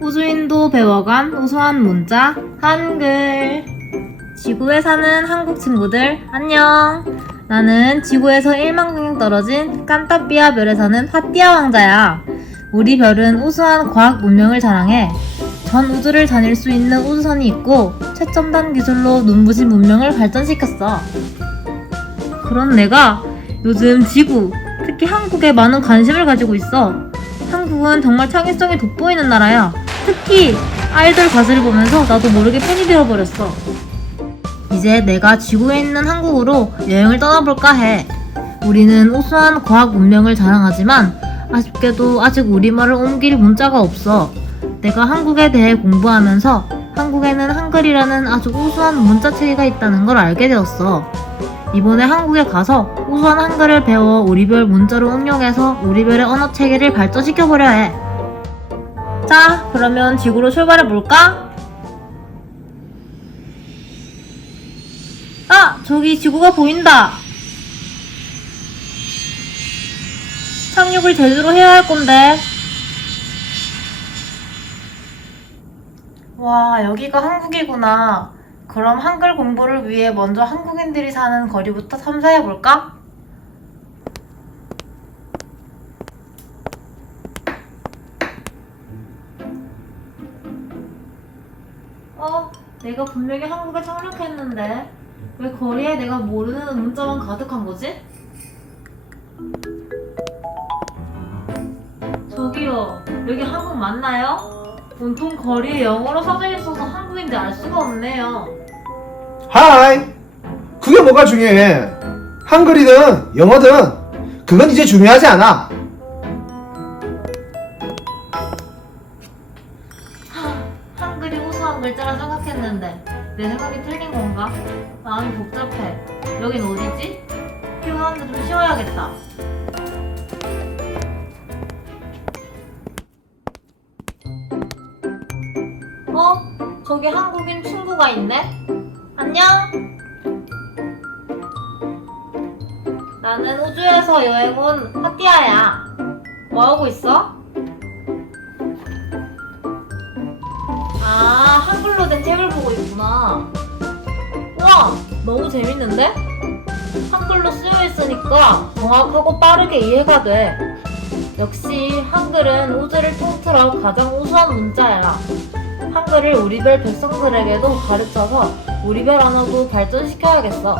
우주인도 배워간 우수한 문자 한글. 지구에 사는 한국 친구들 안녕. 나는 지구에서 1만 광년 떨어진 깐따삐아 별에 사는 화띠아 왕자야. 우리 별은 우수한 과학 문명을 자랑해. 전 우주를 다닐 수 있는 우주선이 있고 최첨단 기술로 눈부신 문명을 발전시켰어. 그런 내가 요즘 지구 특히 한국에 많은 관심을 가지고 있어 한국은 정말 창의성이 돋보이는 나라야. 특히 아이돌 가수를 보면서 나도 모르게 팬이 되어버렸어. 이제 내가 지구에 있는 한국으로 여행을 떠나볼까 해. 우리는 우수한 과학 문명을 자랑하지만 아쉽게도 아직 우리말을 옮길 문자가 없어. 내가 한국에 대해 공부하면서 한국에는 한글이라는 아주 우수한 문자 체계가 있다는 걸 알게 되었어. 이번에 한국에 가서 우수한 한글을 배워 우리별 문자로 응용해서 우리별의 언어 체계를 발전시켜 보려 해. 자, 그러면 지구로 출발해 볼까? 아, 저기 지구가 보인다. 착륙을 제대로 해야 할 건데. 와, 여기가 한국이구나. 그럼 한글 공부를 위해 먼저 한국인들이 사는 거리부터 탐사해 볼까? 어, 내가 분명히 한국에 착륙했는데 왜 거리에 내가 모르는 문자만 가득한 거지? 저기요, 여기 한국 맞나요? 온통 거리에 영어로 써져 있어서 한국인지 알 수가 없네요. 하이! 그게 뭐가 중요해? 한글이든 영어든 그건 이제 중요하지 않아. 한글이 우수한 글자라 생각했는데 내 생각이 틀린 건가? 마음이 복잡해. 여긴 어디지? 피곤한데 좀 쉬어야겠다. 어? 저기 한국인 친구가 있네? 안녕? 나는 우주에서 여행 온 하띠아야. 뭐하고 있어? 아, 한글로 된 책을 보고 있구나. 와, 너무 재밌는데? 한글로 쓰여 있으니까 정확하고 빠르게 이해가 돼. 역시 한글은 우주를 통틀어 가장 우수한 문자야. 한글을 우리별 백성들에게도 가르쳐서 우리별 언어도 발전시켜야겠어.